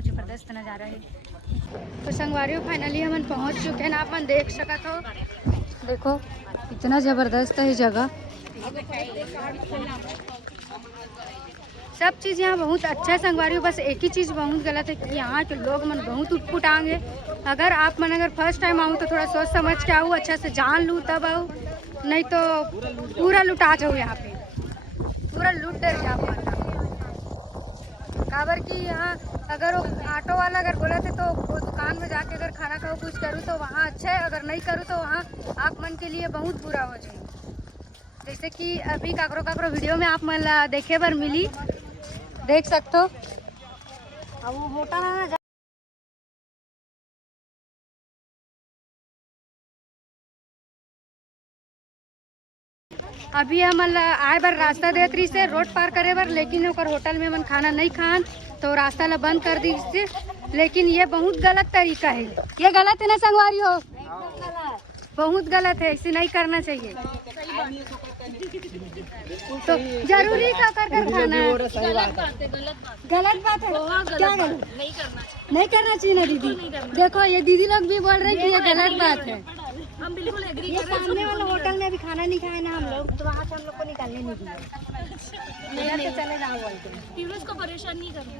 जबरदस्त नज़ारा है। तो संगवारियों फाइनली हम पहुंच चुके हैं। आप मन देख सकत हो, देखो इतना ज़बरदस्त है जगह। सब चीज़ यहाँ बहुत अच्छा है संगवारियों। बस एक ही चीज़ बहुत गलत है कि यहाँ के लोग मन बहुत उटपुटांगे। अगर आप मन अगर फर्स्ट टाइम आऊँ तो थोड़ा सोच समझ के आऊँ, अच्छा से जान लूँ तब आऊँ, नहीं तो पूरा लुटा जाऊँ। यहाँ पे पूरा लूट डर यहाँ पर काबर कि यहाँ अगर वो ऑटो वाला अगर बोला थे तो वो दुकान में जाके अगर खाना खाओ कुछ करूँ तो वहाँ अच्छा है, अगर नहीं करूँ तो वहाँ आप मन के लिए बहुत बुरा हो जाए। जैसे कि अभी काकरो काकरो वीडियो में आप मन देखे बर मिली, देख सकते हो। अब वो होटल है ना, अभी हम आए बार रास्ता देत रही से रोड पार करे बर, लेकिन ओकर होटल में मन खाना नहीं खान तो रास्ता ला बंद कर दी से। लेकिन ये बहुत गलत तरीका है, ये गलत है ना संगवारी हो, बहुत गलत है, ऐसे नहीं करना चाहिए। तो जरूरी का कर खाना है, गलत बात है। क्या गलत नहीं करना चाहिए ना दीदी। देखो ये दीदी लोग भी बोल रहे हैं कि ये गलत बात है। हम बिल्कुल एग्री कर रहे हैं। सामने वाले होटल में अभी खाना नहीं खाए ना हम लोग, तो वहाँ से हम लोग को निकालने नहीं दिया। नहीं चले जाओ बोलते हैं, टूरिस्ट को परेशान नहीं करना।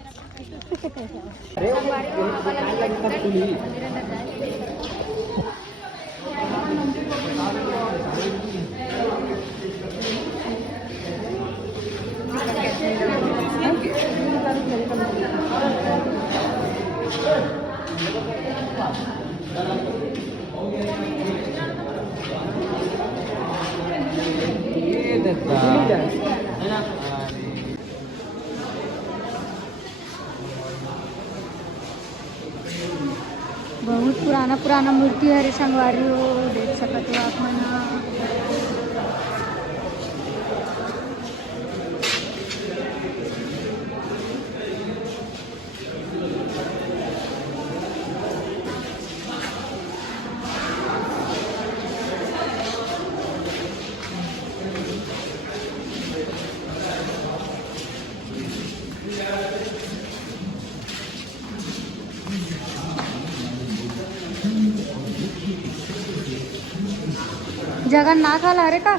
बहुत पुराना पुराना मूर्ति है रे संगवारी हो, देख सकते हो आप मन। जगन्नाथ वाला रे का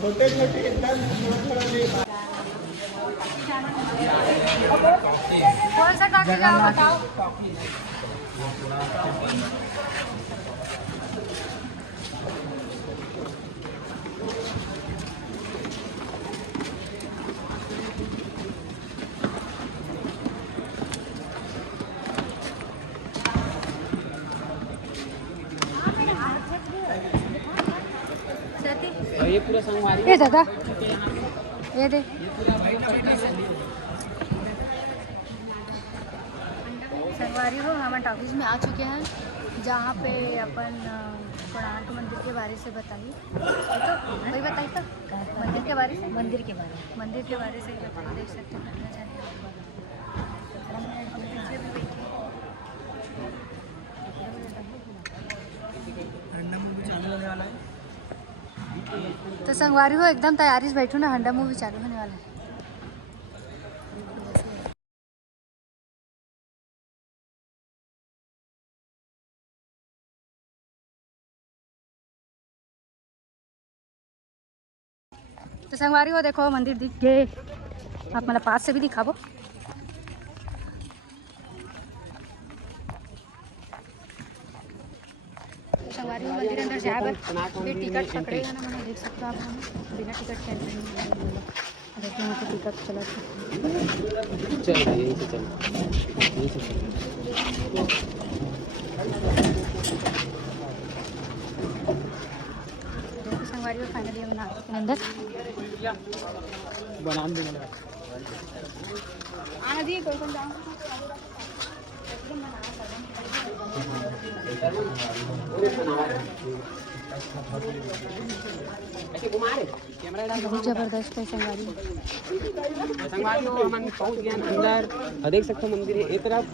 छोटे छोटे कौन सा काफी का बताओ। ये पूरा संगवारी ये दादा ये दे संगवारी हो। हम ऑफिस में आ चुके हैं, जहाँ पे अपन कोणार्क मंदिर के बारे से बताइए। तो वही बताइए तो मंदिर के बारे से ही बताइए। देख सकते हैं तो संगवारी हो एकदम तैयारी से बैठो ना, हंडा मूवी चालू होने वाला है। तो संगवारी हो देखो मंदिर दिख गए, आप मतलब पास से भी दिखाबो। संगवारी हो मंदिर अंदर जाए बर टिकट पकड़ेगा ना, मैंने देख सकते हो आप बिना टिकट के एंट्री नहीं मिलेगा। देखो यहाँ पे टिकट चला चल यही से चल संगवारी हो फाइनली हम अंदर बना दूंगा आना दी कोई जाओ। बहुत जबरदस्त है संगवारी। हम पहुंच गए अंदर और देख सकते हो मंदिर है एक तरफ।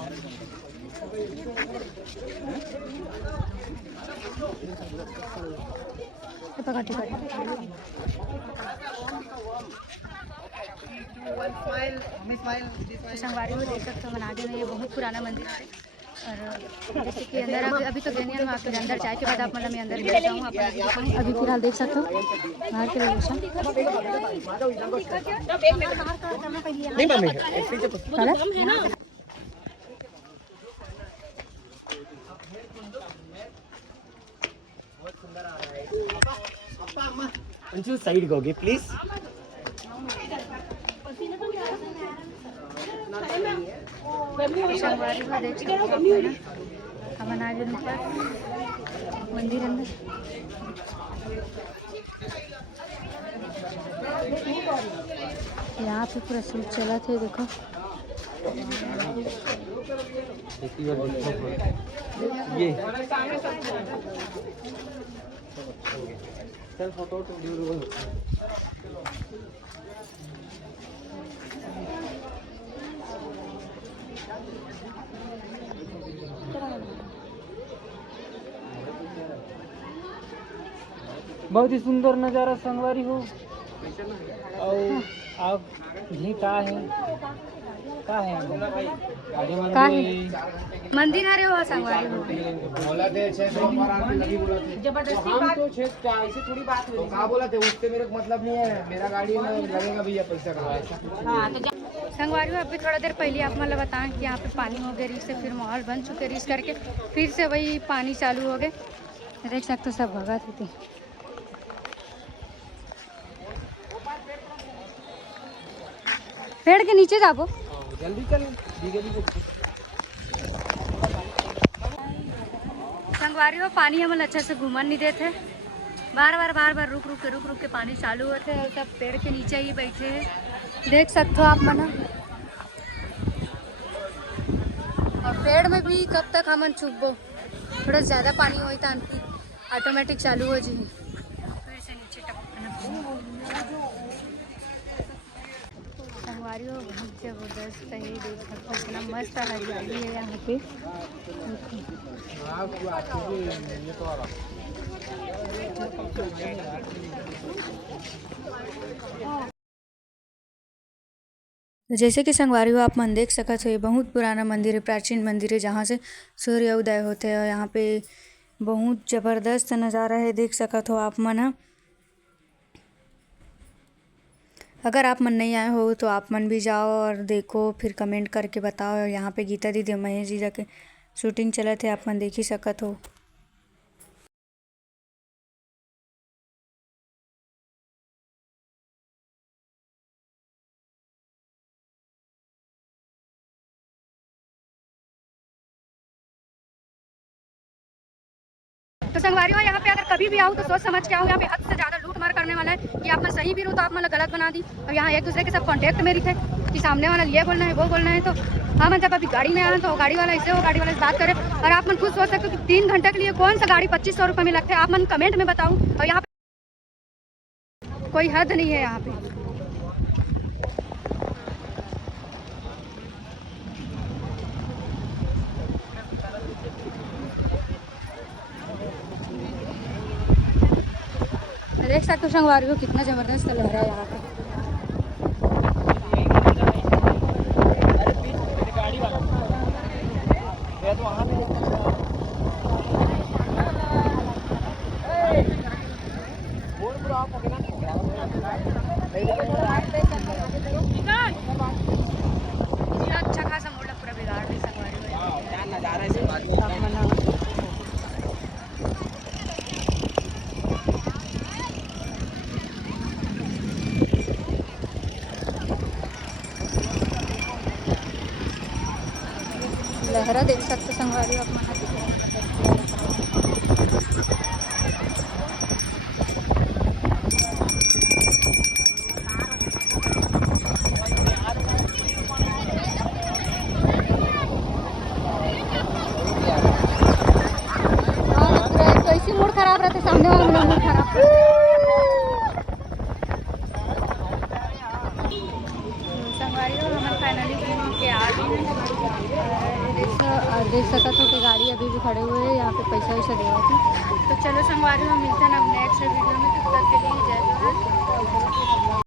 संगवारी में देख सकते हो मनाली में ये बहुत पुराना मंदिर है। और जैसे कि अंदर अभी तो गए नहीं हम, फिर अंदर जाए के बाद आप मतलब मैं अंदर ले जाऊँ अभी फिलहाल देख सकते हो बाहर के लोकेशन। अंशु साइड गओगे प्लीज। संगवारी में देख सकते हो हम आ गए मंदिर अंदर। यहाँ पे पूरा शूट चला थे देखो। ये चल फोटो तो वीडियो। बहुत ही सुंदर नज़ारा संगवारी हो। और आप भी का है मंदिर आ रहे हो संगवारी हो। हम तो ऐसे थोड़ी बात है। कहा बोला थे उससे मेरे को मतलब नहीं है, मेरा गाड़ी में लगेगा भैया पैसा का। संगवारी हो अभी थोड़ा देर पहले आप मतलब बताएं कि यहाँ पे पानी हो गया रिस से, फिर माहौल बन चुके रिस करके फिर से वही पानी चालू हो गए। देख सकते हो सब भगा थी। पेड़ के नीचे जाबो जल्दी चल। संगवारी हो पानी हम अच्छे से घूमन नहीं देते, बार बार रुक के पानी चालू होते हैं। सब पेड़ के नीचे ही बैठे हैं, देख सकते हो आप मना। और पेड़ में भी कब तक हमन चुपबो, थोड़ा ज़्यादा पानी हो तो ऑटोमेटिक चालू हो जी फिर से नीचे टपकना। संगवारी हो बहुत जबरदस्त है, देख सकते हो इतना मस्त हरियाली है यहाँ पे। जैसे कि संगवारी हो आप मन देख सकते हो, ये बहुत पुराना मंदिर है, प्राचीन मंदिर है जहाँ से सूर्य उदय होते हैं। और यहाँ पे बहुत ज़बरदस्त नज़ारा है, देख सकते हो आप मन। अगर आप मन नहीं आए हो तो आप मन भी जाओ और देखो, फिर कमेंट करके बताओ। यहाँ पे गीता दीदी महेश जी जाके शूटिंग चले थे, आप मन देख ही सकते हो। तो संगवारी हो यहाँ पे अगर कभी भी आओ तो सोच समझ के आओ। यहाँ पे हद से ज़्यादा लूट मार करने वाला है कि आप मैं सही भी रहूँ तो आप मतलब गलत बना दी। और यहाँ एक दूसरे के सब कांटेक्ट में रहे कि सामने वाला ये बोलना है वो बोलना है। तो हाँ मैं जब अभी गाड़ी में आया तो गाड़ी वाला इससे वो गाड़ी वाले से बात करे। और आप मन खुद सोच सकते हो कि 3 घंटे के लिए कौन सा गाड़ी 2500 रुपये में लगता है, आप मन कमेंट में बताओ। और यहाँ पे कोई हद नहीं है यहाँ पे। देख सकते हो संगवारी हो कितना जबरदस्त लहरा है यहाँ पे। अच्छा खासा मोड़ पूरा बिगाड़ दी संगवारी हो। लहरा देख सकते संगवारी हो आप। संगवारी हो हमें फाइनली घूम के आ गए देख सका तो कि गाड़ी अभी भी खड़े हुए हैं यहाँ पे पैसा वैसा देवा थी। तो चलो संगवारी हो मिलते हैं अब नेक्स्ट वीडियो में, तब तक के लिए जय जोहार।